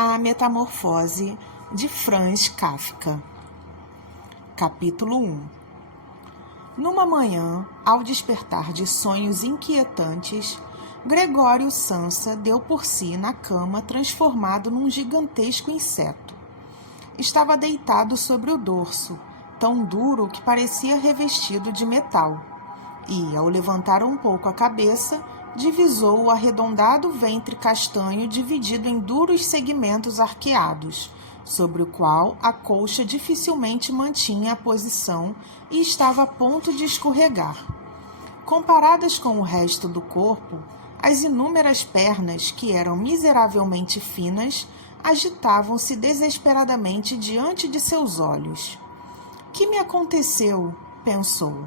A Metamorfose de Franz Kafka. Capítulo 1. Numa manhã, ao despertar de sonhos inquietantes, Gregório Samsa deu por si na cama transformado num gigantesco inseto. Estava deitado sobre o dorso, tão duro que parecia revestido de metal, e, ao levantar um pouco a cabeça, divisou o arredondado ventre castanho dividido em duros segmentos arqueados, sobre o qual a colcha dificilmente mantinha a posição e estava a ponto de escorregar. Comparadas com o resto do corpo, as inúmeras pernas, que eram miseravelmente finas, agitavam-se desesperadamente diante de seus olhos. Que me aconteceu? Pensou.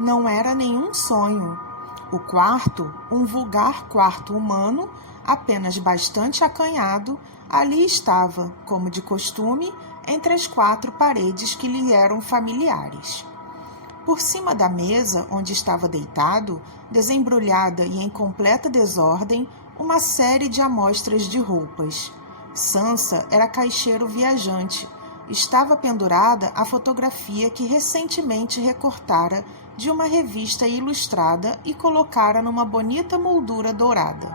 Não era nenhum sonho. O quarto, um vulgar quarto humano, apenas bastante acanhado, ali estava, como de costume, entre as quatro paredes que lhe eram familiares. Por cima da mesa, onde estava deitado, desembrulhada e em completa desordem, uma série de amostras de roupas. Samsa era caixeiro viajante. Estava pendurada a fotografia que recentemente recortara de uma revista ilustrada e colocara numa bonita moldura dourada.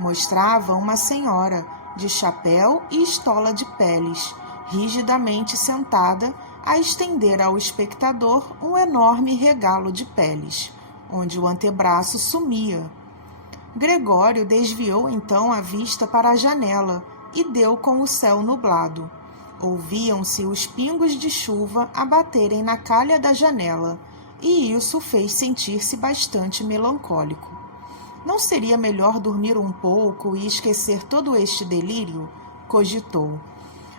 Mostrava uma senhora, de chapéu e estola de peles, rigidamente sentada, a estender ao espectador um enorme regalo de peles, onde o antebraço sumia. Gregório desviou então a vista para a janela e deu com o céu nublado. Ouviam-se os pingos de chuva a baterem na calha da janela, e isso o fez sentir-se bastante melancólico. Não seria melhor dormir um pouco e esquecer todo este delírio? Cogitou.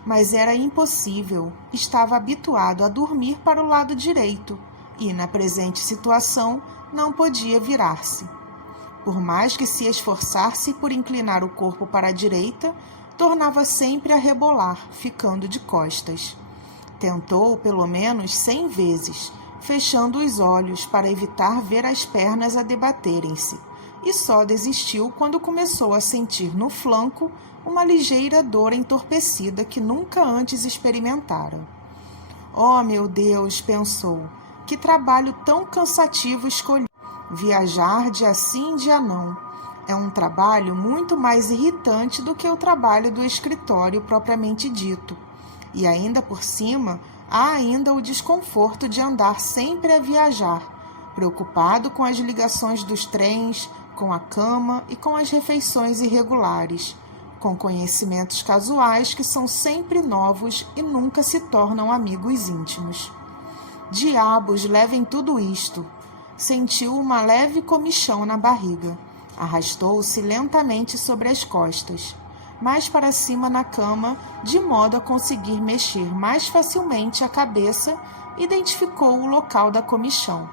Mas era impossível. Estava habituado a dormir para o lado direito e, na presente situação, não podia virar-se. Por mais que se esforçasse por inclinar o corpo para a direita, tornava sempre a rebolar, ficando de costas. Tentou pelo menos 100 vezes, fechando os olhos para evitar ver as pernas a debaterem-se, e só desistiu quando começou a sentir no flanco uma ligeira dor entorpecida que nunca antes experimentara. Oh, meu Deus, pensou, que trabalho tão cansativo escolhi. Viajar dia sim, dia não. É um trabalho muito mais irritante do que o trabalho do escritório propriamente dito. E ainda por cima, há ainda o desconforto de andar sempre a viajar, preocupado com as ligações dos trens, com a cama e com as refeições irregulares, com conhecimentos casuais que são sempre novos e nunca se tornam amigos íntimos. Diabos, levem tudo isto! Sentiu uma leve comichão na barriga. Arrastou-se lentamente sobre as costas, mais para cima na cama, de modo a conseguir mexer mais facilmente a cabeça, identificou o local da comichão,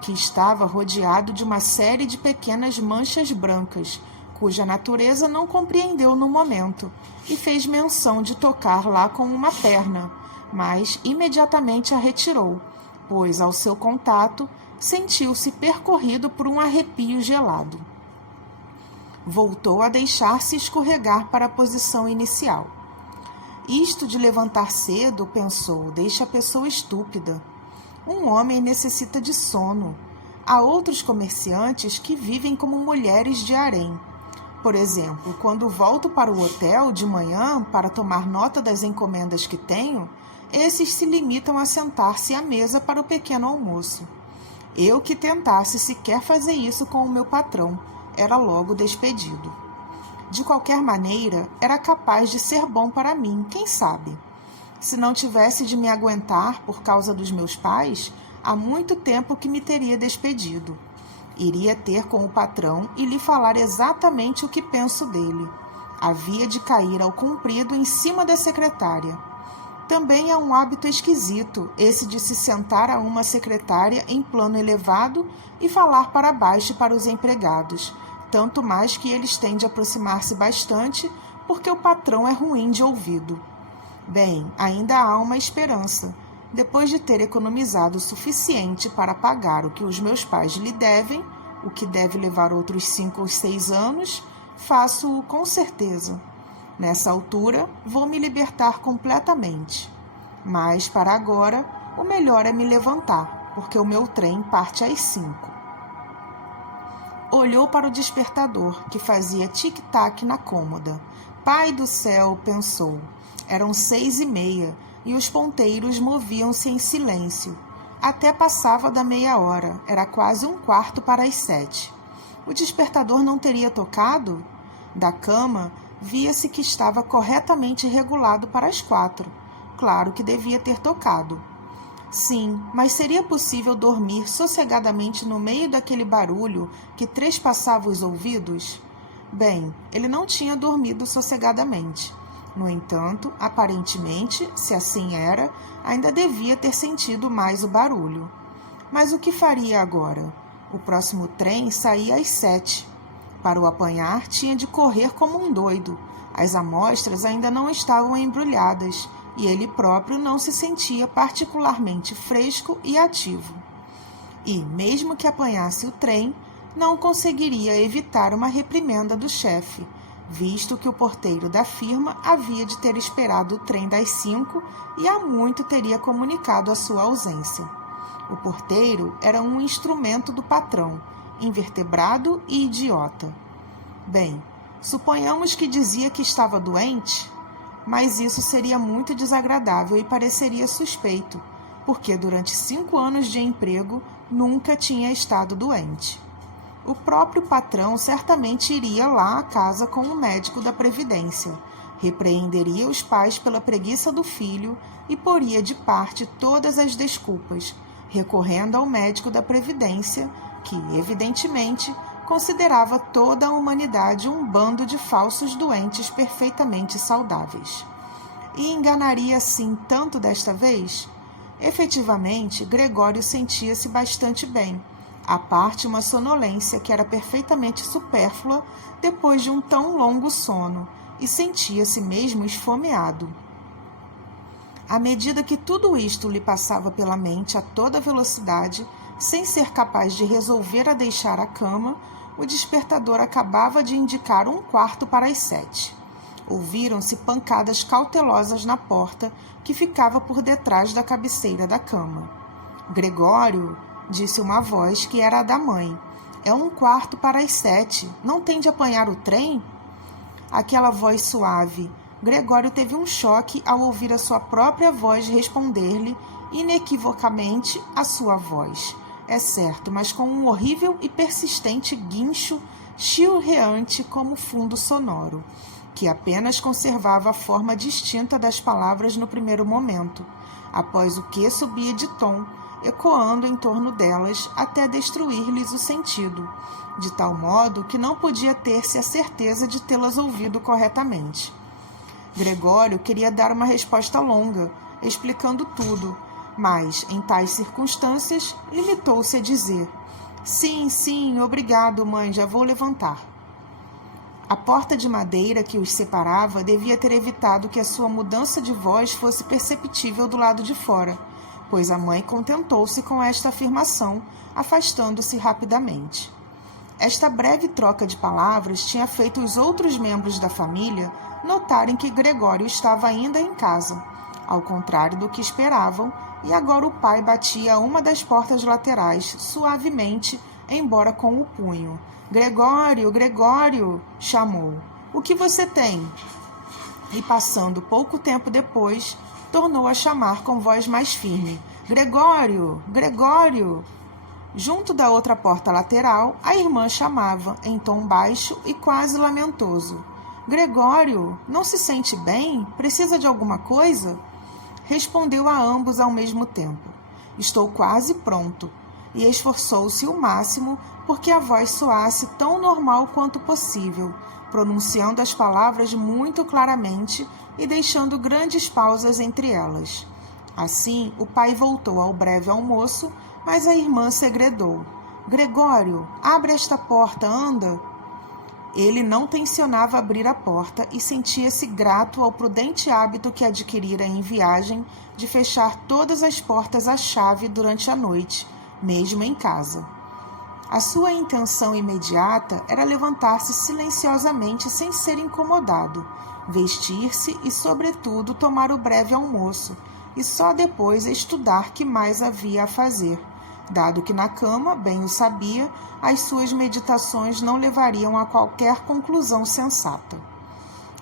que estava rodeado de uma série de pequenas manchas brancas, cuja natureza não compreendeu no momento, e fez menção de tocar lá com uma perna, mas imediatamente a retirou, pois, ao seu contato, sentiu-se percorrido por um arrepio gelado. Voltou a deixar-se escorregar para a posição inicial. Isto de levantar cedo, pensou, deixa a pessoa estúpida. Um homem necessita de sono. Há outros comerciantes que vivem como mulheres de harém. Por exemplo, quando volto para o hotel de manhã para tomar nota das encomendas que tenho, esses se limitam a sentar-se à mesa para o pequeno almoço. Eu que tentasse sequer fazer isso com o meu patrão, era logo despedido. De qualquer maneira, era capaz de ser bom para mim, quem sabe? Se não tivesse de me aguentar por causa dos meus pais, há muito tempo que me teria despedido. Iria ter com o patrão e lhe falar exatamente o que penso dele. Havia de cair ao comprido em cima da secretária. Também é um hábito esquisito, esse de se sentar a uma secretária em plano elevado e falar para baixo para os empregados, tanto mais que eles têm de aproximar-se bastante, porque o patrão é ruim de ouvido. Bem, ainda há uma esperança. Depois de ter economizado o suficiente para pagar o que os meus pais lhe devem, o que deve levar outros 5 ou 6 anos, faço-o com certeza. Nessa altura, vou me libertar completamente. Mas, para agora, o melhor é me levantar, porque o meu trem parte às 5. Olhou para o despertador, que fazia tic-tac na cômoda. Pai do céu, pensou. Eram 6:30 e os ponteiros moviam-se em silêncio. Até passava da meia hora, era quase 1/4 para as 7. O despertador não teria tocado? Da cama, via-se que estava corretamente regulado para as 4. Claro que devia ter tocado. Sim, mas seria possível dormir sossegadamente no meio daquele barulho que trespassava os ouvidos? Bem, ele não tinha dormido sossegadamente. No entanto, aparentemente, se assim era, ainda devia ter sentido mais o barulho. Mas o que faria agora? O próximo trem saía às 7. Para o apanhar, tinha de correr como um doido. As amostras ainda não estavam embrulhadas e ele próprio não se sentia particularmente fresco e ativo. E, mesmo que apanhasse o trem, não conseguiria evitar uma reprimenda do chefe, visto que o porteiro da firma havia de ter esperado o trem das 5 e há muito teria comunicado a sua ausência. O porteiro era um instrumento do patrão, invertebrado e idiota. Bem, suponhamos que dizia que estava doente, mas isso seria muito desagradável e pareceria suspeito, porque durante 5 anos de emprego nunca tinha estado doente. O próprio patrão certamente iria lá à casa com o médico da Previdência, repreenderia os pais pela preguiça do filho e poria de parte todas as desculpas, recorrendo ao médico da Previdência, que, evidentemente, considerava toda a humanidade um bando de falsos doentes perfeitamente saudáveis. E enganaria assim tanto desta vez? Efetivamente, Gregório sentia-se bastante bem, à parte uma sonolência que era perfeitamente supérflua depois de um tão longo sono, e sentia-se mesmo esfomeado. À medida que tudo isto lhe passava pela mente a toda velocidade, sem ser capaz de resolver a deixar a cama, o despertador acabava de indicar 1/4 para as 7. Ouviram-se pancadas cautelosas na porta que ficava por detrás da cabeceira da cama. Gregório, disse uma voz que era a da mãe. É 1/4 para as 7. Não tem de apanhar o trem? Aquela voz suave. Gregório teve um choque ao ouvir a sua própria voz responder-lhe inequivocamente a sua voz. É certo, mas com um horrível e persistente guincho chilreante como fundo sonoro, que apenas conservava a forma distinta das palavras no primeiro momento, após o que subia de tom, ecoando em torno delas até destruir-lhes o sentido, de tal modo que não podia ter-se a certeza de tê-las ouvido corretamente. Gregório queria dar uma resposta longa, explicando tudo, mas, em tais circunstâncias, limitou-se a dizer: Sim, sim, obrigado, mãe, já vou levantar. A porta de madeira que os separava devia ter evitado que a sua mudança de voz fosse perceptível do lado de fora, pois a mãe contentou-se com esta afirmação, afastando-se rapidamente. Esta breve troca de palavras tinha feito os outros membros da família notarem que Gregório estava ainda em casa, ao contrário do que esperavam, e agora o pai batia a uma das portas laterais, suavemente, embora com o punho. Gregório, Gregório, chamou. O que você tem? E passando pouco tempo depois, tornou a chamar com voz mais firme. Gregório, Gregório! Junto da outra porta lateral, a irmã chamava, em tom baixo e quase lamentoso. Gregório, não se sente bem? Precisa de alguma coisa? Respondeu a ambos ao mesmo tempo. Estou quase pronto. E esforçou-se o máximo porque a voz soasse tão normal quanto possível, pronunciando as palavras muito claramente e deixando grandes pausas entre elas. Assim, o pai voltou ao breve almoço, mas a irmã segredou. Gregório, abre esta porta, anda! Ele não tencionava abrir a porta e sentia-se grato ao prudente hábito que adquirira em viagem de fechar todas as portas à chave durante a noite, mesmo em casa. A sua intenção imediata era levantar-se silenciosamente sem ser incomodado, vestir-se e, sobretudo, tomar o breve almoço, e só depois estudar que mais havia a fazer, dado que na cama, bem o sabia, as suas meditações não levariam a qualquer conclusão sensata.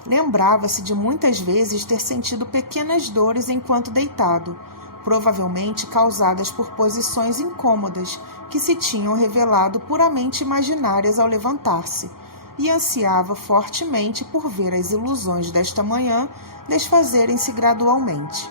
Lembrava-se de muitas vezes ter sentido pequenas dores enquanto deitado, provavelmente causadas por posições incômodas que se tinham revelado puramente imaginárias ao levantar-se, e ansiava fortemente por ver as ilusões desta manhã desfazerem-se gradualmente.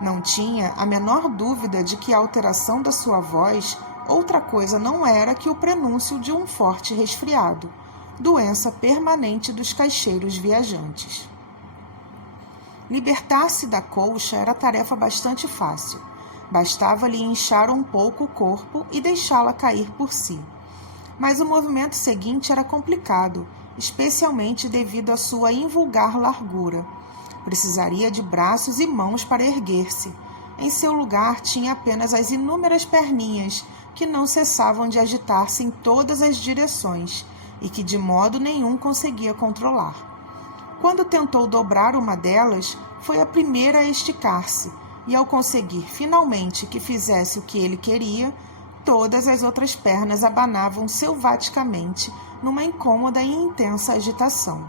Não tinha a menor dúvida de que a alteração da sua voz outra coisa não era que o prenúncio de um forte resfriado, doença permanente dos caixeiros viajantes. Libertar-se da colcha era tarefa bastante fácil. Bastava-lhe inchar um pouco o corpo e deixá-la cair por si. Mas o movimento seguinte era complicado, especialmente devido à sua invulgar largura. Precisaria de braços e mãos para erguer-se. Em seu lugar tinha apenas as inúmeras perninhas, que não cessavam de agitar-se em todas as direções, e que de modo nenhum conseguia controlar. Quando tentou dobrar uma delas, foi a primeira a esticar-se, e ao conseguir finalmente que fizesse o que ele queria, todas as outras pernas abanavam selvaticamente numa incômoda e intensa agitação.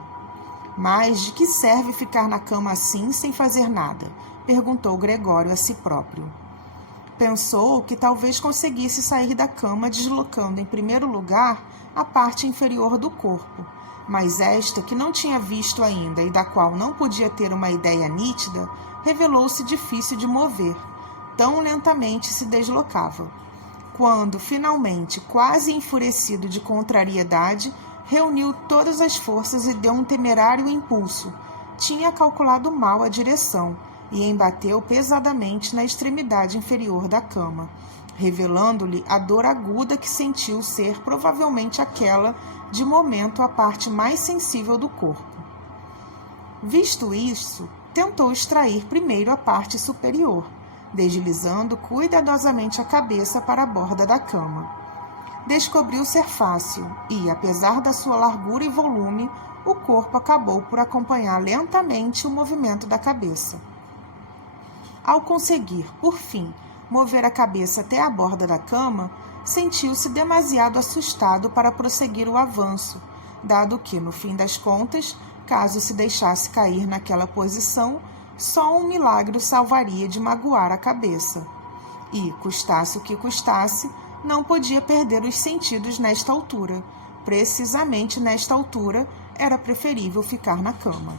Mas de que serve ficar na cama assim, sem fazer nada? Perguntou Gregório a si próprio. Pensou que talvez conseguisse sair da cama deslocando em primeiro lugar a parte inferior do corpo, mas esta, que não tinha visto ainda e da qual não podia ter uma ideia nítida, revelou-se difícil de mover, tão lentamente se deslocava. Quando, finalmente, quase enfurecido de contrariedade, reuniu todas as forças e deu um temerário impulso. Tinha calculado mal a direção e embateu pesadamente na extremidade inferior da cama, revelando-lhe a dor aguda que sentiu ser provavelmente aquela, de momento, a parte mais sensível do corpo. Visto isso, tentou extrair primeiro a parte superior, deslizando cuidadosamente a cabeça para a borda da cama. Descobriu ser fácil e, apesar da sua largura e volume, o corpo acabou por acompanhar lentamente o movimento da cabeça. Ao conseguir, por fim, mover a cabeça até a borda da cama, sentiu-se demasiado assustado para prosseguir o avanço, dado que, no fim das contas, caso se deixasse cair naquela posição, só um milagre o salvaria de magoar a cabeça. E, custasse o que custasse, não podia perder os sentidos nesta altura. Precisamente nesta altura, era preferível ficar na cama.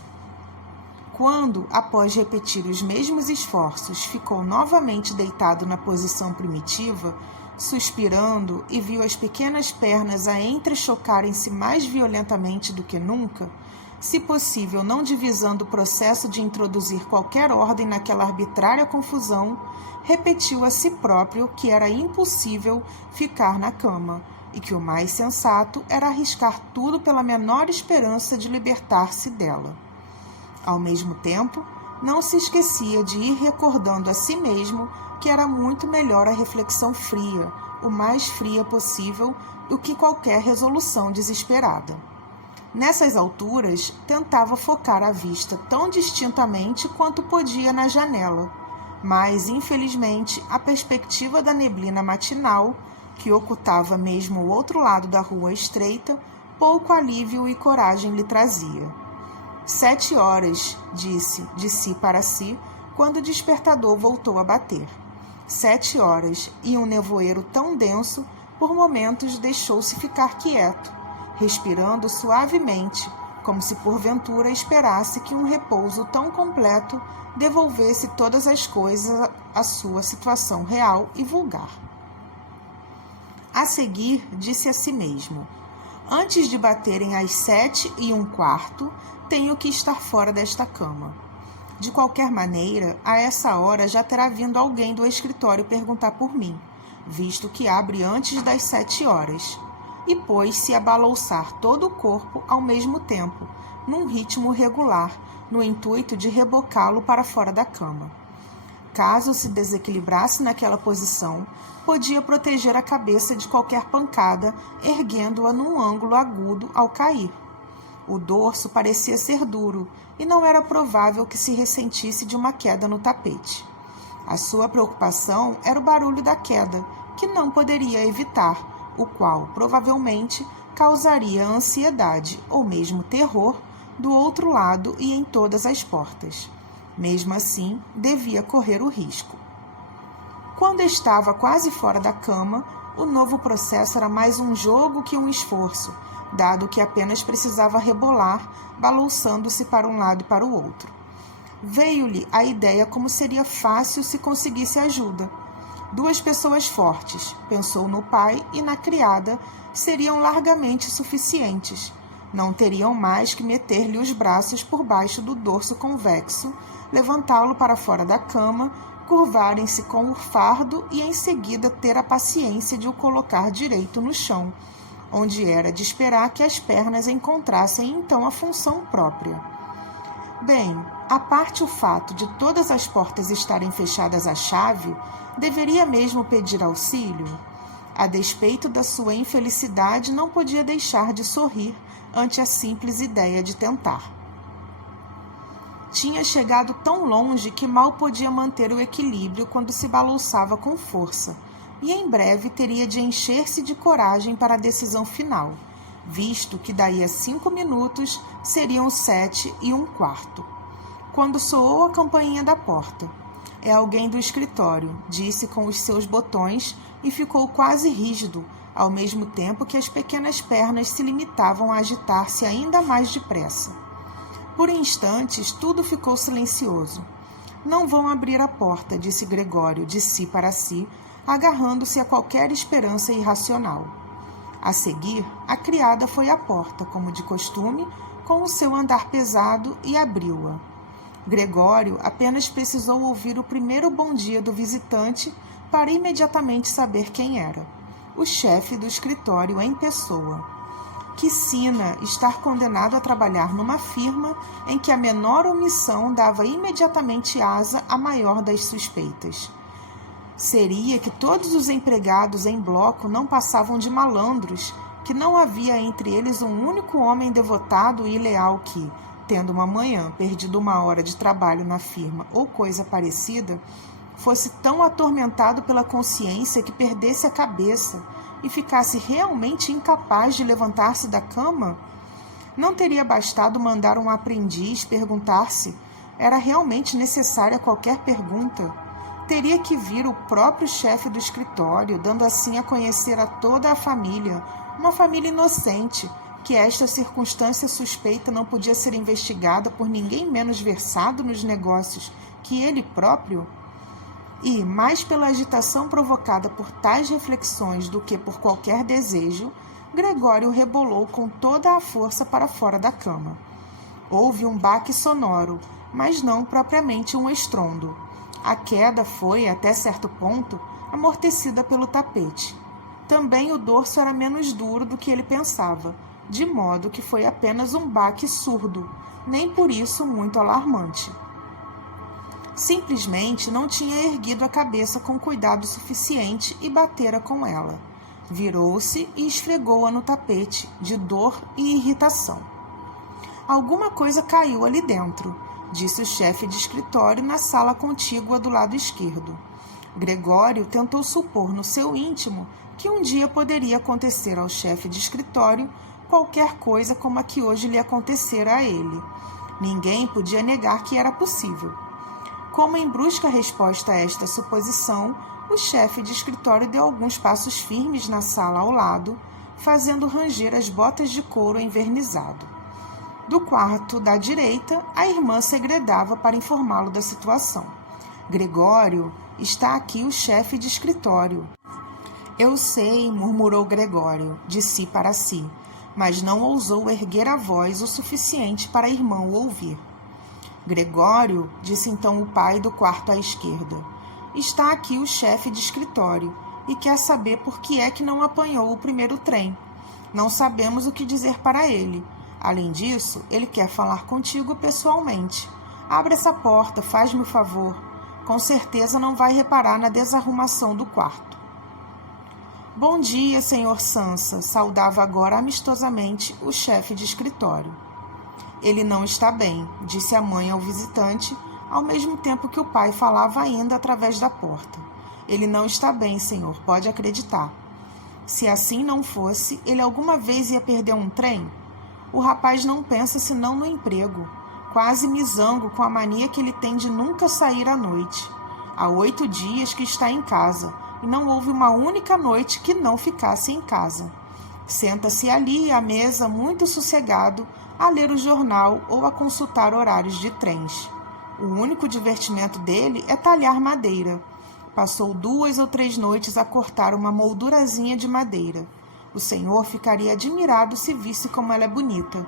Quando, após repetir os mesmos esforços, ficou novamente deitado na posição primitiva, suspirando e viu as pequenas pernas a entrechocarem-se mais violentamente do que nunca, se possível não divisando o processo de introduzir qualquer ordem naquela arbitrária confusão, repetiu a si próprio que era impossível ficar na cama e que o mais sensato era arriscar tudo pela menor esperança de libertar-se dela. Ao mesmo tempo, não se esquecia de ir recordando a si mesmo que era muito melhor a reflexão fria, o mais fria possível, do que qualquer resolução desesperada. Nessas alturas, tentava focar a vista tão distintamente quanto podia na janela, mas, infelizmente, a perspectiva da neblina matinal, que ocultava mesmo o outro lado da rua estreita, pouco alívio e coragem lhe trazia. 7 horas, disse de si para si, quando o despertador voltou a bater. 7 horas, e um nevoeiro tão denso, por momentos deixou-se ficar quieto, respirando suavemente, como se porventura esperasse que um repouso tão completo devolvesse todas as coisas à sua situação real e vulgar. A seguir, disse a si mesmo: antes de baterem as 7:15, tenho que estar fora desta cama. De qualquer maneira, a essa hora já terá vindo alguém do escritório perguntar por mim, visto que abre antes das 7 horas, e pôs-se a balouçar todo o corpo ao mesmo tempo, num ritmo regular, no intuito de rebocá-lo para fora da cama. caso se desequilibrasse naquela posição, podia proteger a cabeça de qualquer pancada, erguendo-a num ângulo agudo ao cair. O dorso parecia ser duro e não era provável que se ressentisse de uma queda no tapete. A sua preocupação era o barulho da queda, que não poderia evitar, o qual, provavelmente, causaria ansiedade ou mesmo terror do outro lado e em todas as portas. Mesmo assim, devia correr o risco. Quando estava quase fora da cama, o novo processo era mais um jogo que um esforço, dado que apenas precisava rebolar, balançando-se para um lado e para o outro. Veio-lhe a ideia como seria fácil se conseguisse ajuda. 2 pessoas fortes, pensou no pai e na criada, seriam largamente suficientes. Não teriam mais que meter-lhe os braços por baixo do dorso convexo, levantá-lo para fora da cama, curvarem-se com o fardo e em seguida ter a paciência de o colocar direito no chão, onde era de esperar que as pernas encontrassem então a função própria. Bem, à parte o fato de todas as portas estarem fechadas à chave, deveria mesmo pedir auxílio? A despeito da sua infelicidade, não podia deixar de sorrir ante a simples ideia de tentar. Tinha chegado tão longe que mal podia manter o equilíbrio quando se balançava com força, e em breve teria de encher-se de coragem para a decisão final, visto que daí a 5 minutos seriam 7:15. Quando soou a campainha da porta. É alguém do escritório, disse com os seus botões e ficou quase rígido, ao mesmo tempo que as pequenas pernas se limitavam a agitar-se ainda mais depressa. Por instantes, tudo ficou silencioso. Não vão abrir a porta, disse Gregório, de si para si, agarrando-se a qualquer esperança irracional. A seguir, a criada foi à porta, como de costume, com o seu andar pesado e abriu-a. Gregório apenas precisou ouvir o primeiro bom dia do visitante para imediatamente saber quem era. O chefe do escritório em pessoa. Que sina estar condenado a trabalhar numa firma em que a menor omissão dava imediatamente asa à maior das suspeitas. Seria que todos os empregados em bloco não passavam de malandros, que não havia entre eles um único homem devotado e leal que, tendo uma manhã perdido 1 hora de trabalho na firma ou coisa parecida, fosse tão atormentado pela consciência que perdesse a cabeça e ficasse realmente incapaz de levantar-se da cama? Não teria bastado mandar um aprendiz perguntar-se: era realmente necessária qualquer pergunta? Teria que vir o próprio chefe do escritório, dando assim a conhecer a toda a família, uma família inocente, que esta circunstância suspeita não podia ser investigada por ninguém menos versado nos negócios que ele próprio? E, mais pela agitação provocada por tais reflexões do que por qualquer desejo, Gregório rebolou com toda a força para fora da cama. Houve um baque sonoro, mas não propriamente um estrondo. A queda foi, até certo ponto, amortecida pelo tapete. Também o dorso era menos duro do que ele pensava, de modo que foi apenas um baque surdo, nem por isso muito alarmante. Simplesmente não tinha erguido a cabeça com cuidado suficiente e batera com ela. Virou-se e esfregou-a no tapete, de dor e irritação. Alguma coisa caiu ali dentro, disse o chefe de escritório na sala contígua do lado esquerdo. Gregório tentou supor no seu íntimo que um dia poderia acontecer ao chefe de escritório qualquer coisa como a que hoje lhe acontecera a ele. Ninguém podia negar que era possível. Como em brusca resposta a esta suposição, o chefe de escritório deu alguns passos firmes na sala ao lado, fazendo ranger as botas de couro envernizado. Do quarto da direita, a irmã segredava para informá-lo da situação. Gregório, está aqui o chefe de escritório. Eu sei, murmurou Gregório, de si para si, mas não ousou erguer a voz o suficiente para a irmã o ouvir. Gregório, disse então o pai do quarto à esquerda, está aqui o chefe de escritório e quer saber por que é que não apanhou o primeiro trem. Não sabemos o que dizer para ele. Além disso, ele quer falar contigo pessoalmente. Abre essa porta, faz-me o favor. Com certeza não vai reparar na desarrumação do quarto. Bom dia, Sr. Sansa, saudava agora amistosamente o chefe de escritório. Ele não está bem, disse a mãe ao visitante, ao mesmo tempo que o pai falava ainda através da porta. Ele não está bem, senhor, pode acreditar. Se assim não fosse, ele alguma vez ia perder um trem? O rapaz não pensa senão no emprego. Quase me zango com a mania que ele tem de nunca sair à noite. Há 8 dias que está em casa, e não houve uma única noite que não ficasse em casa. Senta-se ali à mesa, muito sossegado, a ler o jornal ou a consultar horários de trens. O único divertimento dele é talhar madeira. Passou 2 ou 3 noites a cortar uma moldurazinha de madeira. O senhor ficaria admirado se visse como ela é bonita.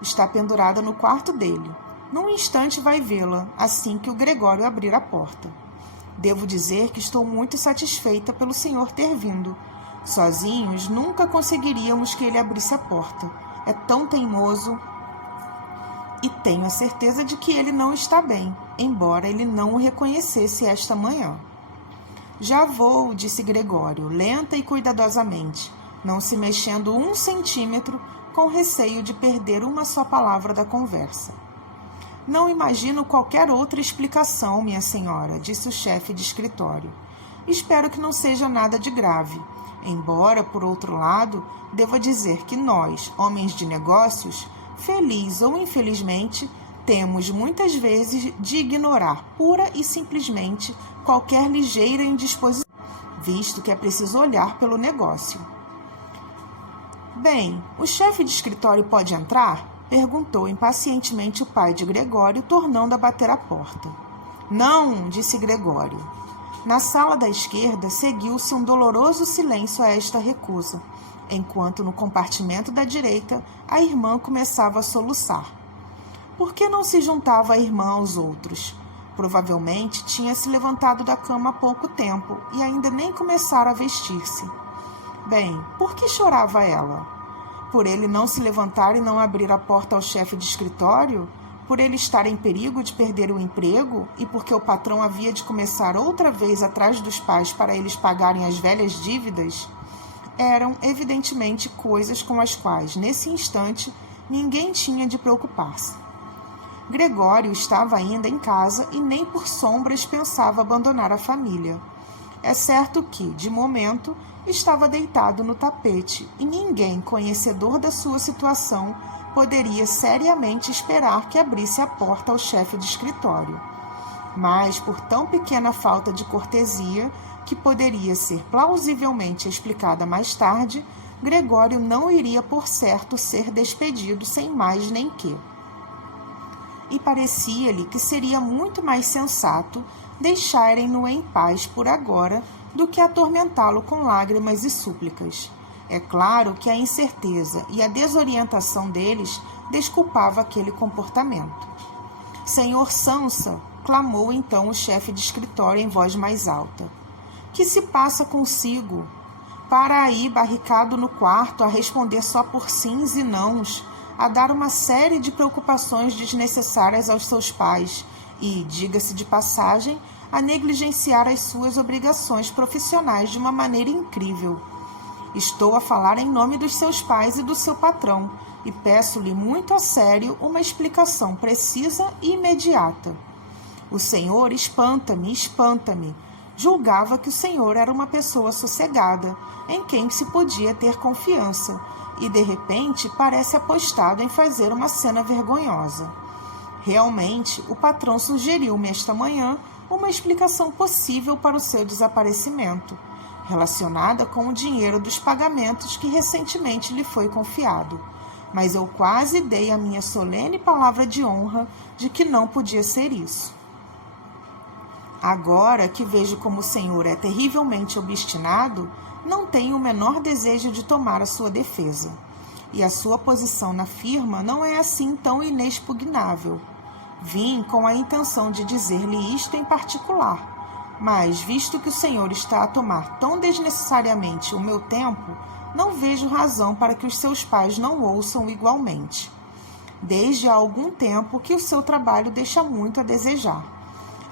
Está pendurada no quarto dele. Num instante vai vê-la, assim que o Gregório abrir a porta. Devo dizer que estou muito satisfeita pelo senhor ter vindo. Sozinhos, nunca conseguiríamos que ele abrisse a porta. É tão teimoso. E tenho a certeza de que ele não está bem, embora ele não o reconhecesse esta manhã. Já vou, disse Gregório, lenta e cuidadosamente, não se mexendo 1 centímetro, com receio de perder uma só palavra da conversa. Não imagino qualquer outra explicação, minha senhora, disse o chefe de escritório. Espero que não seja nada de grave. Embora, por outro lado, deva dizer que nós, homens de negócios, feliz ou infelizmente, temos muitas vezes de ignorar pura e simplesmente qualquer ligeira indisposição, visto que é preciso olhar pelo negócio. Bem, o chefe de escritório pode entrar? Perguntou impacientemente o pai de Gregório, tornando a bater a porta. Não, disse Gregório. Na sala da esquerda seguiu-se um doloroso silêncio a esta recusa, enquanto no compartimento da direita a irmã começava a soluçar. Por que não se juntava a irmã aos outros? Provavelmente tinha se levantado da cama há pouco tempo e ainda nem começara a vestir-se. Bem, por que chorava ela? Por ele não se levantar e não abrir a porta ao chefe de escritório? Por ele estar em perigo de perder o emprego e porque o patrão havia de começar outra vez atrás dos pais para eles pagarem as velhas dívidas? Eram, evidentemente, coisas com as quais, nesse instante, ninguém tinha de preocupar-se. Gregório estava ainda em casa e nem por sombras pensava abandonar a família. É certo que, de momento, estava deitado no tapete e ninguém, conhecedor da sua situação, poderia seriamente esperar que abrisse a porta ao chefe de escritório. Mas, por tão pequena falta de cortesia, que poderia ser plausivelmente explicada mais tarde, Gregório não iria por certo ser despedido sem mais nem que. E parecia-lhe que seria muito mais sensato deixarem-no em paz por agora do que atormentá-lo com lágrimas e súplicas. É claro que a incerteza e a desorientação deles desculpava aquele comportamento. Senhor Sansa, clamou então o chefe de escritório em voz mais alta. Que se passa consigo? Para aí, barricado no quarto, a responder só por sims e nãos, a dar uma série de preocupações desnecessárias aos seus pais e, diga-se de passagem, a negligenciar as suas obrigações profissionais de uma maneira incrível. Estou a falar em nome dos seus pais e do seu patrão, e peço-lhe muito a sério uma explicação precisa e imediata. O senhor espanta-me, espanta-me. Julgava que o senhor era uma pessoa sossegada, em quem se podia ter confiança, e de repente parece apostado em fazer uma cena vergonhosa. Realmente, o patrão sugeriu-me esta manhã uma explicação possível para o seu desaparecimento, relacionada com o dinheiro dos pagamentos que recentemente lhe foi confiado. Mas eu quase dei a minha solene palavra de honra de que não podia ser isso. Agora que vejo como o senhor é terrivelmente obstinado, não tenho o menor desejo de tomar a sua defesa. E a sua posição na firma não é assim tão inexpugnável. Vim com a intenção de dizer-lhe isto em particular, mas, visto que o senhor está a tomar tão desnecessariamente o meu tempo, não vejo razão para que os seus pais não ouçam igualmente. Desde há algum tempo que o seu trabalho deixa muito a desejar.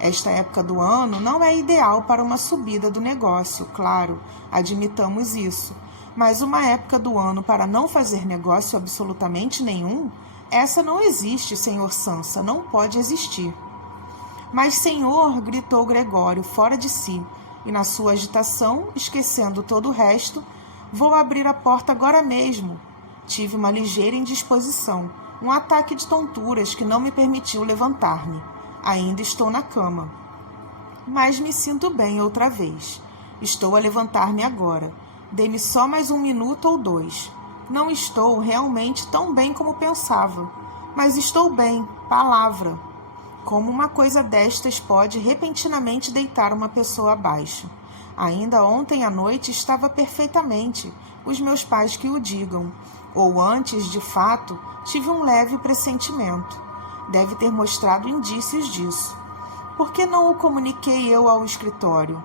Esta época do ano não é ideal para uma subida do negócio, claro, admitamos isso. Mas uma época do ano para não fazer negócio absolutamente nenhum? Essa não existe, senhor Sansa, não pode existir. Mas, senhor, gritou Gregório, fora de si, e na sua agitação, esquecendo todo o resto, vou abrir a porta agora mesmo. Tive uma ligeira indisposição, um ataque de tonturas que não me permitiu levantar-me. Ainda estou na cama. Mas me sinto bem outra vez. Estou a levantar-me agora. Dê-me só mais 1 minuto ou 2. Não estou realmente tão bem como pensava. Mas estou bem, palavra. Como uma coisa destas pode repentinamente deitar uma pessoa abaixo? Ainda ontem à noite estava perfeitamente. Os meus pais que o digam. Ou antes, de fato, tive um leve pressentimento. Deve ter mostrado indícios disso. Por que não o comuniquei eu ao escritório?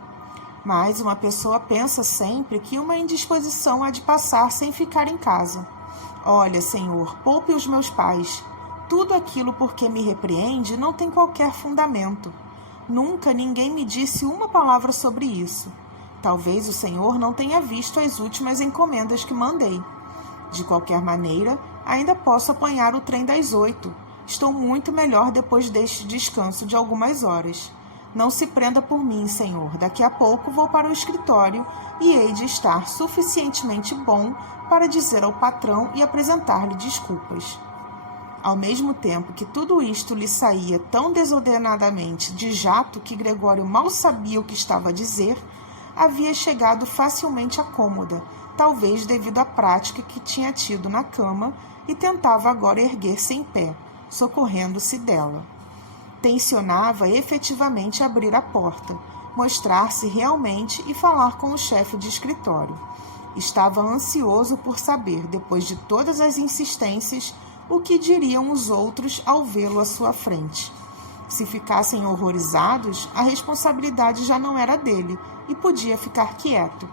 Mas uma pessoa pensa sempre que uma indisposição há de passar sem ficar em casa. Olha, senhor, poupe os meus pais. Tudo aquilo por que me repreende não tem qualquer fundamento. Nunca ninguém me disse uma palavra sobre isso. Talvez o senhor não tenha visto as últimas encomendas que mandei. De qualquer maneira, ainda posso apanhar o trem das 8. Estou muito melhor depois deste descanso de algumas horas. Não se prenda por mim, senhor. Daqui a pouco vou para o escritório e hei de estar suficientemente bom para dizer ao patrão e apresentar-lhe desculpas. Ao mesmo tempo que tudo isto lhe saía tão desordenadamente de jato que Gregório mal sabia o que estava a dizer, havia chegado facilmente à cômoda, talvez devido à prática que tinha tido na cama, e tentava agora erguer-se em pé, socorrendo-se dela. Tencionava efetivamente abrir a porta, mostrar-se realmente e falar com o chefe de escritório. Estava ansioso por saber, depois de todas as insistências, o que diriam os outros ao vê-lo à sua frente. Se ficassem horrorizados, a responsabilidade já não era dele e podia ficar quieto.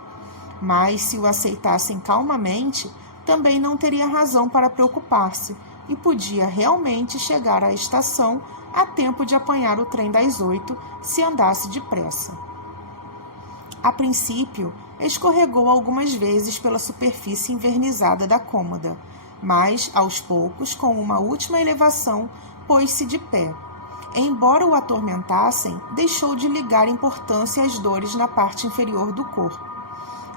Mas, se o aceitassem calmamente, também não teria razão para preocupar-se e podia realmente chegar à estação a tempo de apanhar o trem das 8 se andasse depressa. A princípio, escorregou algumas vezes pela superfície envernizada da cômoda, mas, aos poucos, com uma última elevação, pôs-se de pé. Embora o atormentassem, deixou de ligar importância às dores na parte inferior do corpo.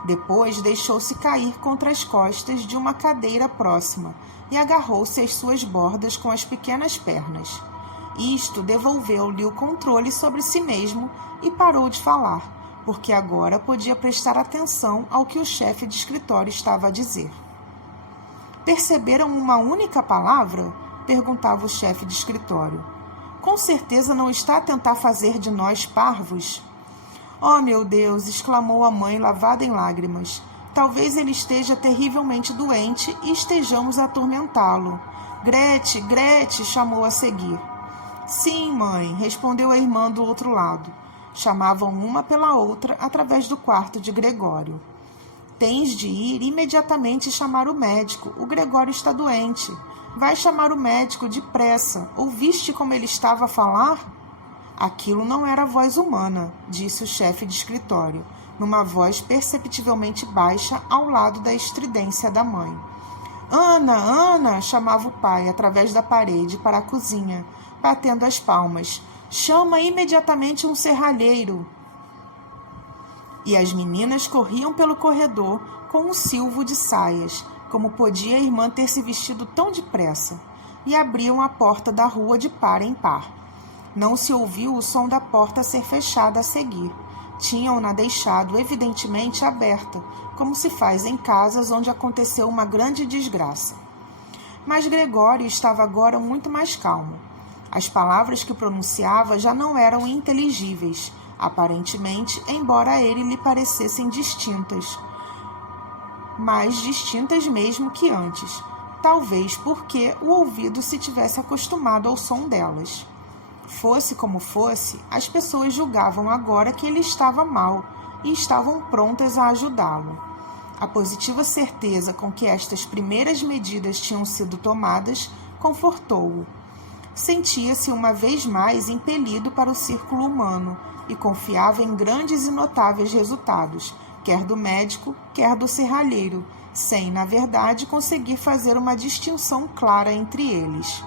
Depois deixou-se cair contra as costas de uma cadeira próxima e agarrou-se às suas bordas com as pequenas pernas. Isto devolveu-lhe o controle sobre si mesmo e parou de falar, porque agora podia prestar atenção ao que o chefe de escritório estava a dizer. Perceberam uma única palavra? Perguntava o chefe de escritório. Com certeza não está a tentar fazer de nós parvos? Oh, meu Deus! Exclamou a mãe, lavada em lágrimas. Talvez ele esteja terrivelmente doente e estejamos a atormentá-lo. Grete, Grete! Chamou a seguir. Sim, mãe, respondeu a irmã do outro lado. Chamavam uma pela outra através do quarto de Gregório. Tens de ir imediatamente chamar o médico. O Gregório está doente. Vai chamar o médico depressa. Ouviste como ele estava a falar? Aquilo não era voz humana, disse o chefe de escritório, numa voz perceptivelmente baixa ao lado da estridência da mãe. Ana, Ana! Chamava o pai através da parede para a cozinha, batendo as palmas. Chama imediatamente um serralheiro. E as meninas corriam pelo corredor com um silvo de saias, como podia a irmã ter se vestido tão depressa, e abriam a porta da rua de par em par. Não se ouviu o som da porta ser fechada a seguir. Tinham-na deixado evidentemente aberta, como se faz em casas onde aconteceu uma grande desgraça. Mas Gregório estava agora muito mais calmo. As palavras que pronunciava já não eram inteligíveis, aparentemente, embora a ele lhe parecessem distintas, mais distintas mesmo que antes, talvez porque o ouvido se tivesse acostumado ao som delas. Fosse como fosse, as pessoas julgavam agora que ele estava mal e estavam prontas a ajudá-lo. A positiva certeza com que estas primeiras medidas tinham sido tomadas confortou-o. sentia-se uma vez mais impelido para o círculo humano e confiava em grandes e notáveis resultados, quer do médico, quer do serralheiro, sem, na verdade, conseguir fazer uma distinção clara entre eles.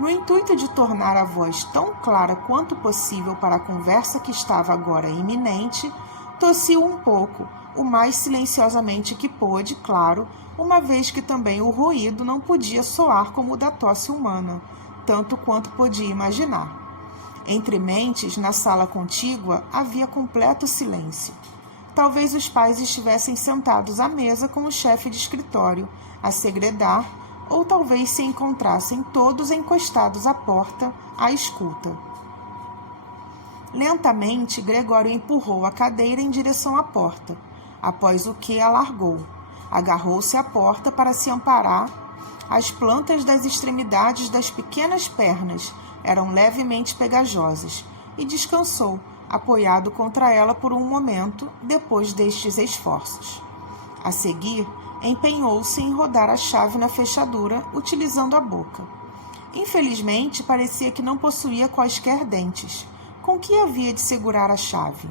No intuito de tornar a voz tão clara quanto possível para a conversa que estava agora iminente, tossiu um pouco, o mais silenciosamente que pôde, claro, uma vez que também o ruído não podia soar como o da tosse humana, tanto quanto podia imaginar. Entre mentes, na sala contígua, havia completo silêncio. Talvez os pais estivessem sentados à mesa com o chefe de escritório, a segredar, ou talvez se encontrassem todos encostados à porta, à escuta. Lentamente, Gregório empurrou a cadeira em direção à porta, após o que a largou. Agarrou-se à porta para se amparar. As plantas das extremidades das pequenas pernas eram levemente pegajosas e descansou, apoiado contra ela por um momento, depois destes esforços. A seguir, empenhou-se em rodar a chave na fechadura, utilizando a boca. Infelizmente, parecia que não possuía quaisquer dentes, com que havia de segurar a chave.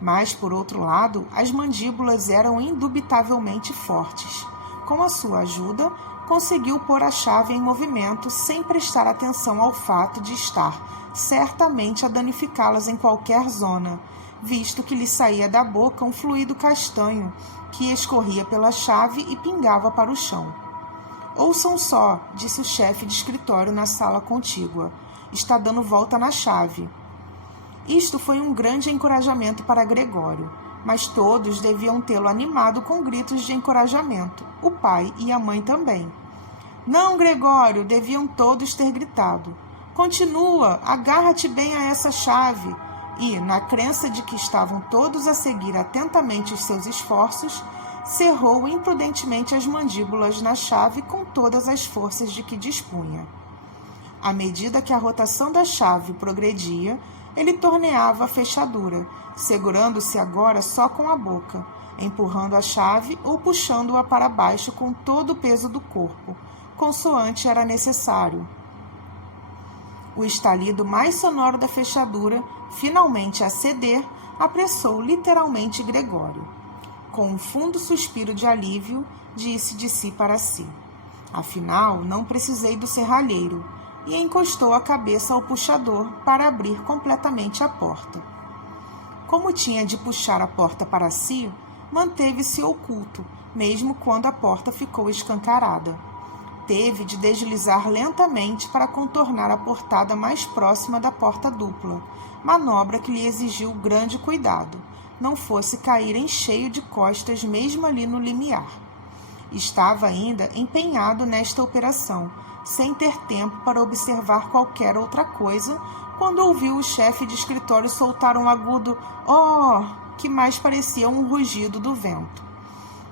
Mas, por outro lado, as mandíbulas eram indubitavelmente fortes. Com a sua ajuda, conseguiu pôr a chave em movimento sem prestar atenção ao fato de estar certamente a danificá-las em qualquer zona, visto que lhe saía da boca um fluido castanho que escorria pela chave e pingava para o chão. Ouçam só, disse o chefe de escritório na sala contígua. Está dando volta na chave. Isto foi um grande encorajamento para Gregório, mas todos deviam tê-lo animado com gritos de encorajamento, o pai e a mãe também. Não, Gregório, deviam todos ter gritado. Continua, agarra-te bem a essa chave. E, na crença de que estavam todos a seguir atentamente os seus esforços, cerrou imprudentemente as mandíbulas na chave com todas as forças de que dispunha. À medida que a rotação da chave progredia, ele torneava a fechadura, segurando-se agora só com a boca, empurrando a chave ou puxando-a para baixo com todo o peso do corpo, consoante era necessário. O estalido mais sonoro da fechadura, finalmente a ceder, apressou literalmente Gregório. Com um fundo suspiro de alívio, disse de si para si: afinal, não precisei do serralheiro, e encostou a cabeça ao puxador para abrir completamente a porta. Como tinha de puxar a porta para si, manteve-se oculto, mesmo quando a porta ficou escancarada. Teve de deslizar lentamente para contornar a portada mais próxima da porta dupla, manobra que lhe exigiu grande cuidado, não fosse cair em cheio de costas mesmo ali no limiar. Estava ainda empenhado nesta operação, sem ter tempo para observar qualquer outra coisa, quando ouviu o chefe de escritório soltar um agudo "oh", que mais parecia um rugido do vento.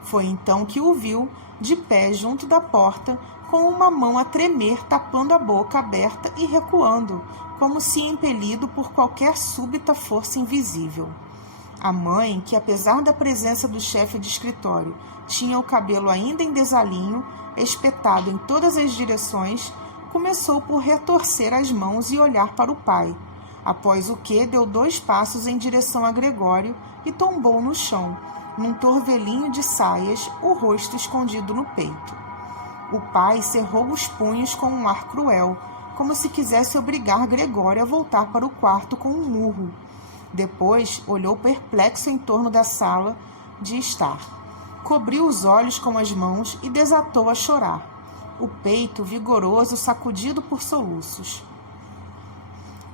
Foi então que o viu, de pé junto da porta, com uma mão a tremer, tapando a boca aberta e recuando, como se impelido por qualquer súbita força invisível. A mãe, que apesar da presença do chefe de escritório, tinha o cabelo ainda em desalinho, espetado em todas as direções, começou por retorcer as mãos e olhar para o pai, após o que deu 2 passos em direção a Gregório e tombou no chão, num torvelinho de saias, o rosto escondido no peito. O pai cerrou os punhos com um ar cruel, como se quisesse obrigar Gregório a voltar para o quarto com um murro. Depois olhou perplexo em torno da sala de estar. Cobriu os olhos com as mãos e desatou a chorar, o peito vigoroso sacudido por soluços.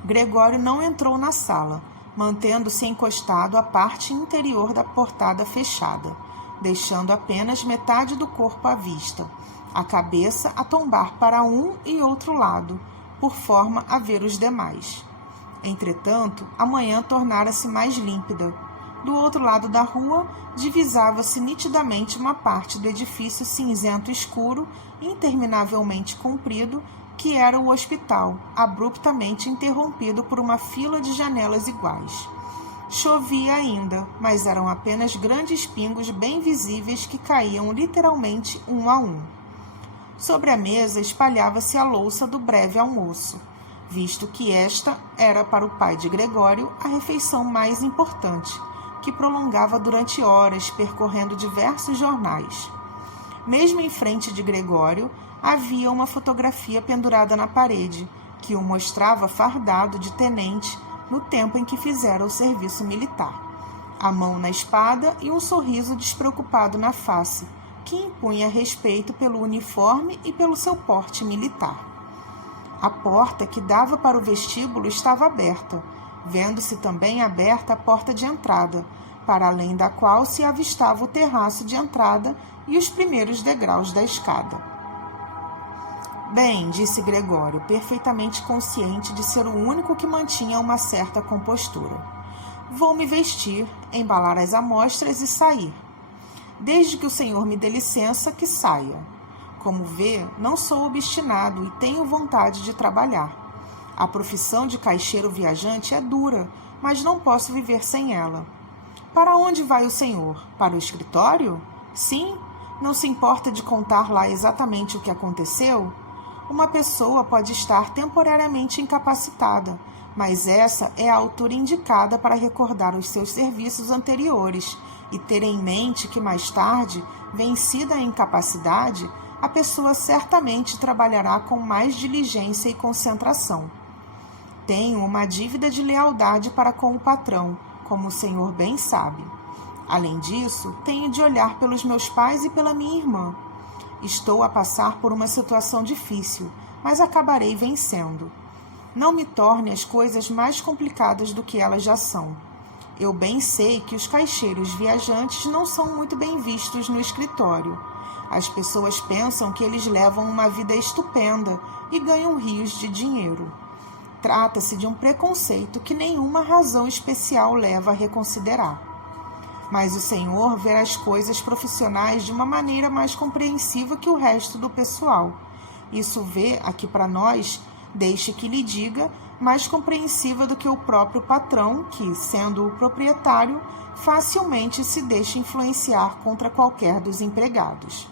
Gregório não entrou na sala, mantendo-se encostado à parte interior da portada fechada, deixando apenas metade do corpo à vista, a cabeça a tombar para um e outro lado, por forma a ver os demais. Entretanto, a manhã tornara-se mais límpida. Do outro lado da rua, divisava-se nitidamente uma parte do edifício cinzento escuro, interminavelmente comprido, que era o hospital, abruptamente interrompido por uma fila de janelas iguais. Chovia ainda, mas eram apenas grandes pingos bem visíveis que caíam literalmente um a um. Sobre a mesa espalhava-se a louça do breve almoço, visto que esta era para o pai de Gregório a refeição mais importante, que prolongava durante horas, percorrendo diversos jornais. Mesmo em frente de Gregório, havia uma fotografia pendurada na parede, que o mostrava fardado de tenente no tempo em que fizera o serviço militar, a mão na espada e um sorriso despreocupado na face, que impunha respeito pelo uniforme e pelo seu porte militar. A porta que dava para o vestíbulo estava aberta, vendo-se também aberta a porta de entrada, para além da qual se avistava o terraço de entrada e os primeiros degraus da escada. Bem, disse Gregório, perfeitamente consciente de ser o único que mantinha uma certa compostura. Vou me vestir, embalar as amostras e sair. Desde que o senhor me dê licença, que saia. Como vê, não sou obstinado e tenho vontade de trabalhar. A profissão de caixeiro viajante é dura, mas não posso viver sem ela. Para onde vai o senhor? Para o escritório? Sim? Não se importa de contar lá exatamente o que aconteceu? Uma pessoa pode estar temporariamente incapacitada, mas essa é a altura indicada para recordar os seus serviços anteriores e ter em mente que mais tarde, vencida a incapacidade, a pessoa certamente trabalhará com mais diligência e concentração. Tenho uma dívida de lealdade para com o patrão, como o senhor bem sabe. Além disso, tenho de olhar pelos meus pais e pela minha irmã. Estou a passar por uma situação difícil, mas acabarei vencendo. Não me torne as coisas mais complicadas do que elas já são. Eu bem sei que os caixeiros viajantes não são muito bem vistos no escritório. As pessoas pensam que eles levam uma vida estupenda e ganham rios de dinheiro. Trata-se de um preconceito que nenhuma razão especial leva a reconsiderar. Mas o senhor vê as coisas profissionais de uma maneira mais compreensiva que o resto do pessoal. Isso vê, aqui para nós, deixe que lhe diga, mais compreensiva do que o próprio patrão, que, sendo o proprietário, facilmente se deixa influenciar contra qualquer dos empregados.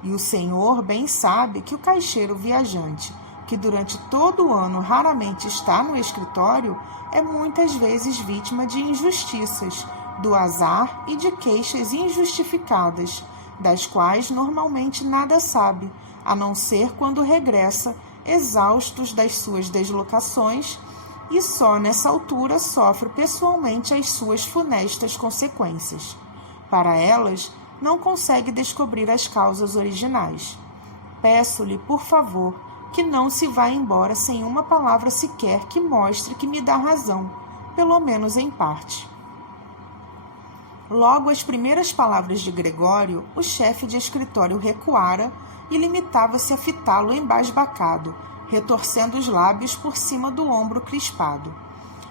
E o senhor bem sabe que o caixeiro viajante, que durante todo o ano raramente está no escritório, é muitas vezes vítima de injustiças, do azar e de queixas injustificadas, das quais normalmente nada sabe, a não ser quando regressa, exaustos das suas deslocações, e só nessa altura sofre pessoalmente as suas funestas consequências. Para elas, não consegue descobrir as causas originais. Peço-lhe, por favor, que não se vá embora sem uma palavra sequer que mostre que me dá razão, pelo menos em parte. Logo às primeiras palavras de Gregório, o chefe de escritório recuara e limitava-se a fitá-lo embasbacado, retorcendo os lábios por cima do ombro crispado.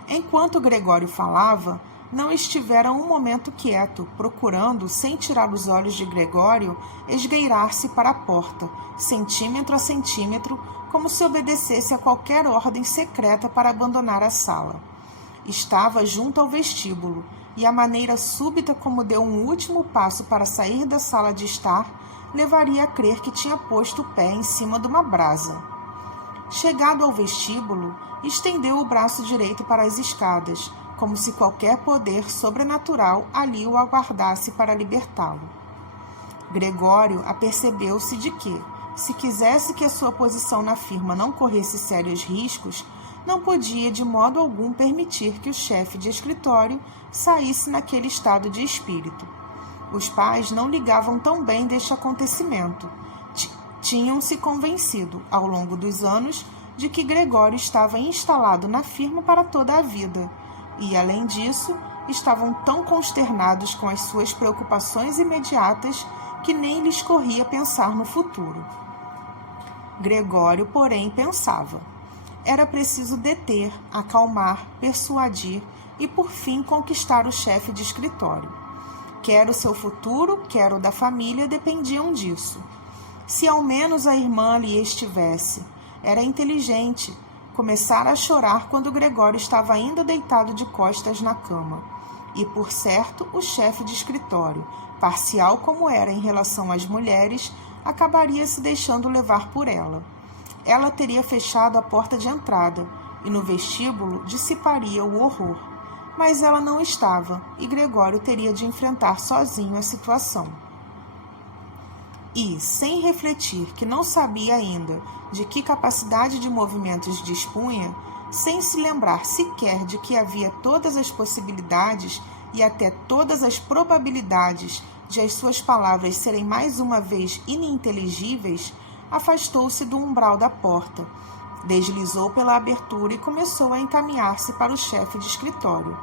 Enquanto Gregório falava, não estivera um momento quieto, procurando, sem tirar os olhos de Gregório, esgueirar-se para a porta, centímetro a centímetro, como se obedecesse a qualquer ordem secreta para abandonar a sala. Estava junto ao vestíbulo, e a maneira súbita como deu um último passo para sair da sala de estar, levaria a crer que tinha posto o pé em cima de uma brasa. Chegado ao vestíbulo, estendeu o braço direito para as escadas, como se qualquer poder sobrenatural ali o aguardasse para libertá-lo. Gregório apercebeu-se de que, se quisesse que a sua posição na firma não corresse sérios riscos, não podia de modo algum permitir que o chefe de escritório saísse naquele estado de espírito. Os pais não ligavam tão bem deste acontecimento. Tinham-se convencido, ao longo dos anos, de que Gregório estava instalado na firma para toda a vida, e, além disso, estavam tão consternados com as suas preocupações imediatas que nem lhes corria pensar no futuro. Gregório, porém, pensava. Era preciso deter, acalmar, persuadir e, por fim, conquistar o chefe de escritório. Quer o seu futuro, quer o da família, dependiam disso. Se ao menos a irmã ali estivesse, era inteligente. Começara a chorar quando Gregório estava ainda deitado de costas na cama. E, por certo, o chefe de escritório, parcial como era em relação às mulheres, acabaria se deixando levar por ela. Ela teria fechado a porta de entrada e no vestíbulo dissiparia o horror. Mas ela não estava e Gregório teria de enfrentar sozinho a situação. E, sem refletir que não sabia ainda de que capacidade de movimentos dispunha, sem se lembrar sequer de que havia todas as possibilidades e até todas as probabilidades de as suas palavras serem mais uma vez ininteligíveis, afastou-se do umbral da porta, deslizou pela abertura e começou a encaminhar-se para o chefe de escritório,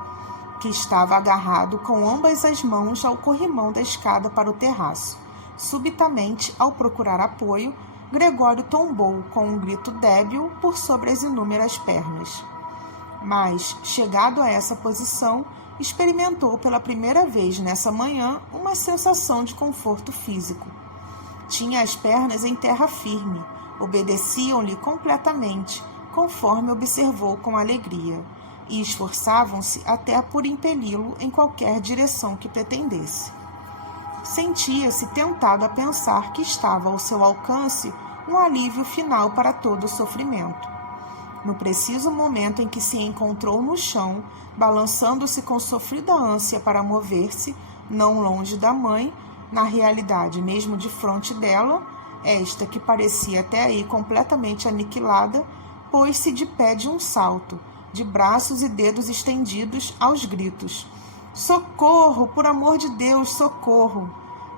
que estava agarrado com ambas as mãos ao corrimão da escada para o terraço. Subitamente, ao procurar apoio, Gregório tombou com um grito débil por sobre as inúmeras pernas. Mas, chegado a essa posição, experimentou pela primeira vez nessa manhã uma sensação de conforto físico. Tinha as pernas em terra firme, obedeciam-lhe completamente, conforme observou com alegria, e esforçavam-se até por impeli-lo em qualquer direção que pretendesse. Sentia-se tentado a pensar que estava ao seu alcance um alívio final para todo o sofrimento. No preciso momento em que se encontrou no chão, balançando-se com sofrida ânsia para mover-se, não longe da mãe, na realidade mesmo defronte dela, esta que parecia até aí completamente aniquilada, pôs-se de pé de um salto, de braços e dedos estendidos, aos gritos. Socorro! Por amor de Deus, socorro!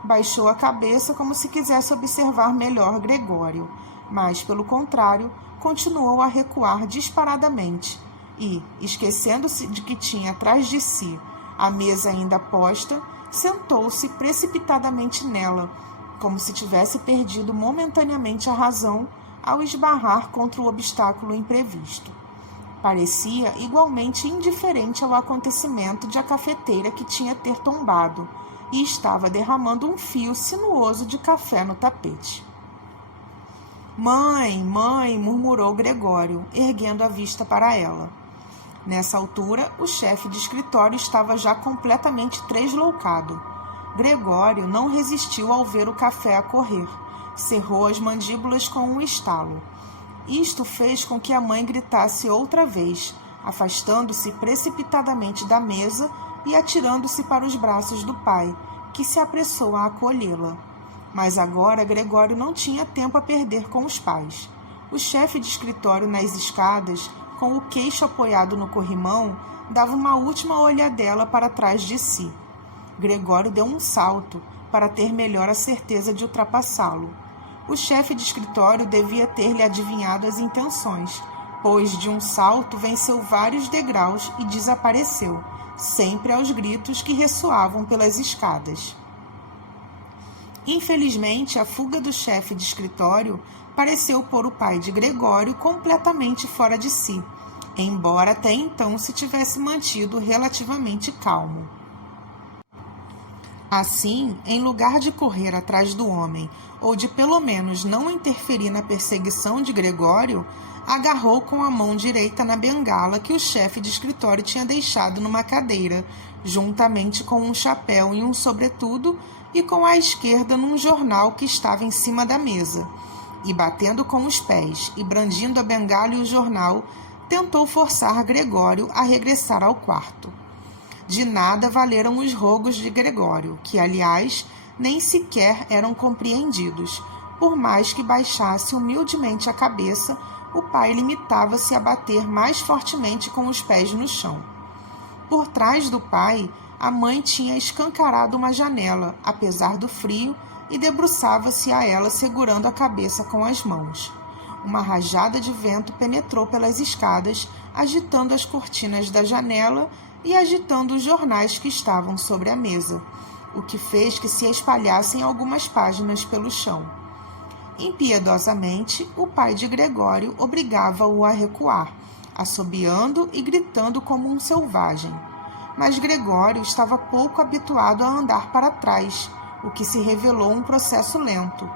Baixou a cabeça como se quisesse observar melhor Gregório, mas, pelo contrário, continuou a recuar disparadamente e, esquecendo-se de que tinha atrás de si a mesa ainda posta, sentou-se precipitadamente nela, como se tivesse perdido momentaneamente a razão ao esbarrar contra o obstáculo imprevisto. Parecia igualmente indiferente ao acontecimento de a cafeteira que tinha ter tombado e estava derramando um fio sinuoso de café no tapete. Mãe, mãe, murmurou Gregório, erguendo a vista para ela. Nessa altura, o chefe de escritório estava já completamente tresloucado. Gregório não resistiu ao ver o café a correr. Cerrou as mandíbulas com um estalo. Isto fez com que a mãe gritasse outra vez, afastando-se precipitadamente da mesa e atirando-se para os braços do pai, que se apressou a acolhê-la. Mas agora Gregório não tinha tempo a perder com os pais. O chefe de escritório nas escadas, com o queixo apoiado no corrimão, dava uma última olhadela para trás de si. Gregório deu um salto, para ter melhor a certeza de ultrapassá-lo. O chefe de escritório devia ter-lhe adivinhado as intenções, pois de um salto venceu vários degraus e desapareceu, sempre aos gritos que ressoavam pelas escadas. Infelizmente, a fuga do chefe de escritório pareceu pôr o pai de Gregório completamente fora de si, embora até então se tivesse mantido relativamente calmo. Assim, em lugar de correr atrás do homem, ou de pelo menos não interferir na perseguição de Gregório, agarrou com a mão direita na bengala que o chefe de escritório tinha deixado numa cadeira, juntamente com um chapéu e um sobretudo, e com a esquerda num jornal que estava em cima da mesa. E batendo com os pés e brandindo a bengala e o jornal, tentou forçar Gregório a regressar ao quarto. De nada valeram os rogos de Gregório, que, aliás, nem sequer eram compreendidos. Por mais que baixasse humildemente a cabeça, o pai limitava-se a bater mais fortemente com os pés no chão. Por trás do pai, a mãe tinha escancarado uma janela, apesar do frio, e debruçava-se a ela segurando a cabeça com as mãos. Uma rajada de vento penetrou pelas escadas, agitando as cortinas da janela e agitando os jornais que estavam sobre a mesa, o que fez que se espalhassem algumas páginas pelo chão. Impiedosamente, o pai de Gregório obrigava-o a recuar, assobiando e gritando como um selvagem. Mas Gregório estava pouco habituado a andar para trás, o que se revelou um processo lento.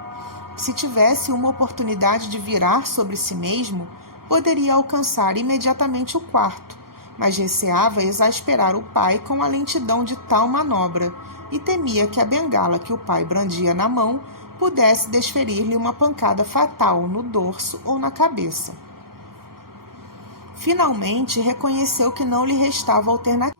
Se tivesse uma oportunidade de virar sobre si mesmo, poderia alcançar imediatamente o quarto, mas receava exasperar o pai com a lentidão de tal manobra e temia que a bengala que o pai brandia na mão pudesse desferir-lhe uma pancada fatal no dorso ou na cabeça. Finalmente, reconheceu que não lhe restava alternativa,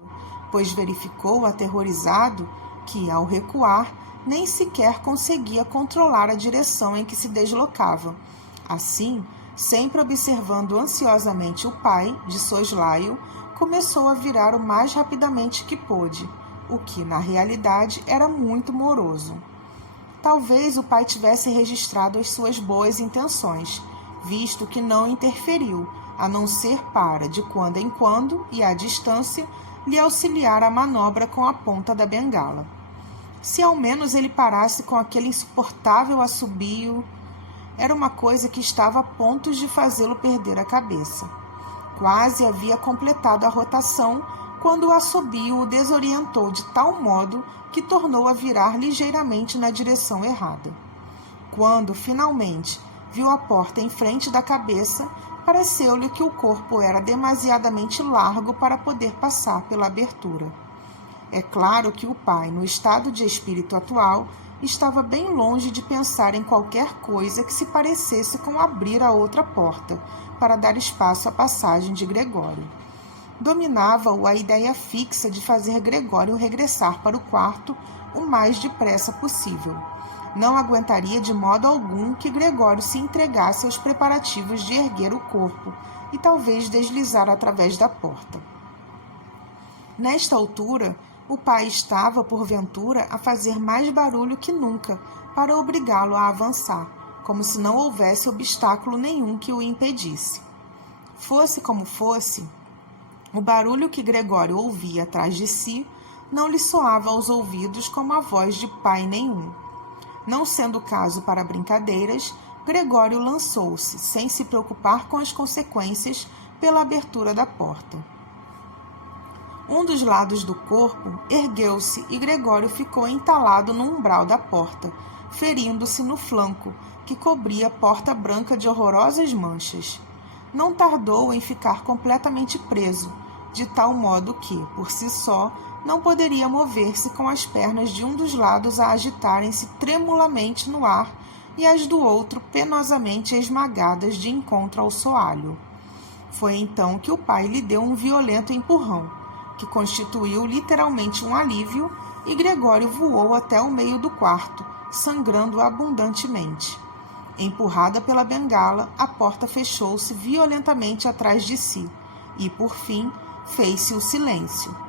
pois verificou, aterrorizado, que, ao recuar, nem sequer conseguia controlar a direção em que se deslocava. Assim, sempre observando ansiosamente o pai, de soslaio, começou a virar o mais rapidamente que pôde, o que, na realidade, era muito moroso. Talvez o pai tivesse registrado as suas boas intenções, visto que não interferiu, a não ser para, de quando em quando, e à distância, lhe auxiliar a manobra com a ponta da bengala. Se ao menos ele parasse com aquele insuportável assobio, era uma coisa que estava a pontos de fazê-lo perder a cabeça. Quase havia completado a rotação quando o assobio o desorientou de tal modo que tornou a virar ligeiramente na direção errada. Quando, finalmente, viu a porta em frente da cabeça, pareceu-lhe que o corpo era demasiadamente largo para poder passar pela abertura. É claro que o pai, no estado de espírito atual, estava bem longe de pensar em qualquer coisa que se parecesse com abrir a outra porta, para dar espaço à passagem de Gregório. Dominava-o a ideia fixa de fazer Gregório regressar para o quarto o mais depressa possível. Não aguentaria de modo algum que Gregório se entregasse aos preparativos de erguer o corpo e talvez deslizar através da porta. Nesta altura, o pai estava, porventura, a fazer mais barulho que nunca para obrigá-lo a avançar, como se não houvesse obstáculo nenhum que o impedisse. Fosse como fosse, o barulho que Gregório ouvia atrás de si não lhe soava aos ouvidos como a voz de pai nenhum. Não sendo caso para brincadeiras, Gregório lançou-se, sem se preocupar com as consequências, pela abertura da porta. Um dos lados do corpo ergueu-se e Gregório ficou entalado no umbral da porta, ferindo-se no flanco, que cobria a porta branca de horrorosas manchas. Não tardou em ficar completamente preso, de tal modo que, por si só, não poderia mover-se com as pernas de um dos lados a agitarem-se tremulamente no ar e as do outro penosamente esmagadas de encontro ao soalho. Foi então que o pai lhe deu um violento empurrão, que constituiu literalmente um alívio, e Gregório voou até o meio do quarto, sangrando abundantemente. Empurrada pela bengala, a porta fechou-se violentamente atrás de si, e, por fim, fez-se o silêncio.